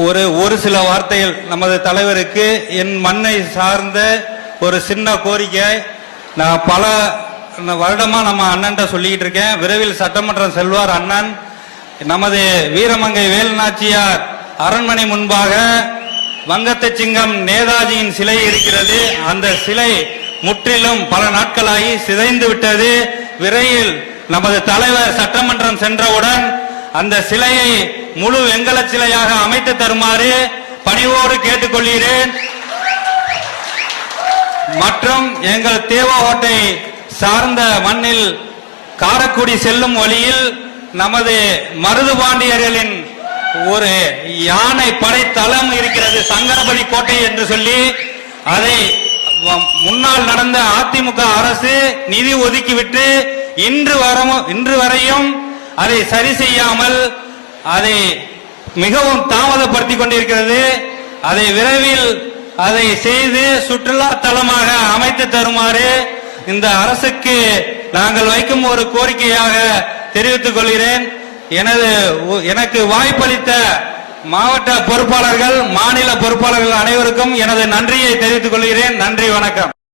ஒரு சில வார்த்தைகள் நமது தலைவருக்கு என் மண்ணை சார்ந்த ஒரு சின்ன கோரிக்கை. நான் பல வருடமா நம்ம அண்ணன்ட்ட சொல்லிக்கிட்டு இருக்கேன். விரைவில் சட்டமன்றம் செல்வார் அண்ணன். நமது வீரமங்கை வேலுநாச்சியார் அரண்மனை முன்பாக வங்கத்த சிங்கம் நேதாஜியின் சிலை இருக்கிறது. அந்த சிலை முற்றிலும் பல நாட்களாகி சிதைந்து விட்டது. விரைவில் நமது தலைவர் சட்டமன்றம் சென்றவுடன் அந்த சிலையை முழு வெங்கல சிலையாக அமைத்து தருமாறு பணிவோடு கேட்டுக்கொள்கிறேன். மற்றும் எங்கள் தேவகோட்டை சார்ந்த மண்ணில் காரக்குடி செல்லும் வழியில் நமது மருதுபாண்டியர்களின் ஒரு யானை படை தளம் இருக்கிறது, சங்கரபடி கோட்டை என்று சொல்லி. அதை முன்னால் நடந்த அதிமுக அரசு நிதி ஒதுக்கிவிட்டு இன்று வரையும் அதை சரி செய்யாமல் அதை மிகவும் தாமதப்படுத்திக் கொண்டிருக்கிறது. அதை விரைவில் அதை செய்து சுற்றுலா தலமாக அமைத்து தருமாறு இந்த அரசுக்கு நாங்கள் வைக்கும் ஒரு கோரிக்கையாக தெரிவித்துக் கொள்கிறேன். எனக்கு வாய்ப்பளித்த மாவட்ட பொறுப்பாளர்கள், மாநில பொறுப்பாளர்கள் அனைவருக்கும் எனது நன்றியை தெரிவித்துக் கொள்கிறேன். நன்றி, வணக்கம்.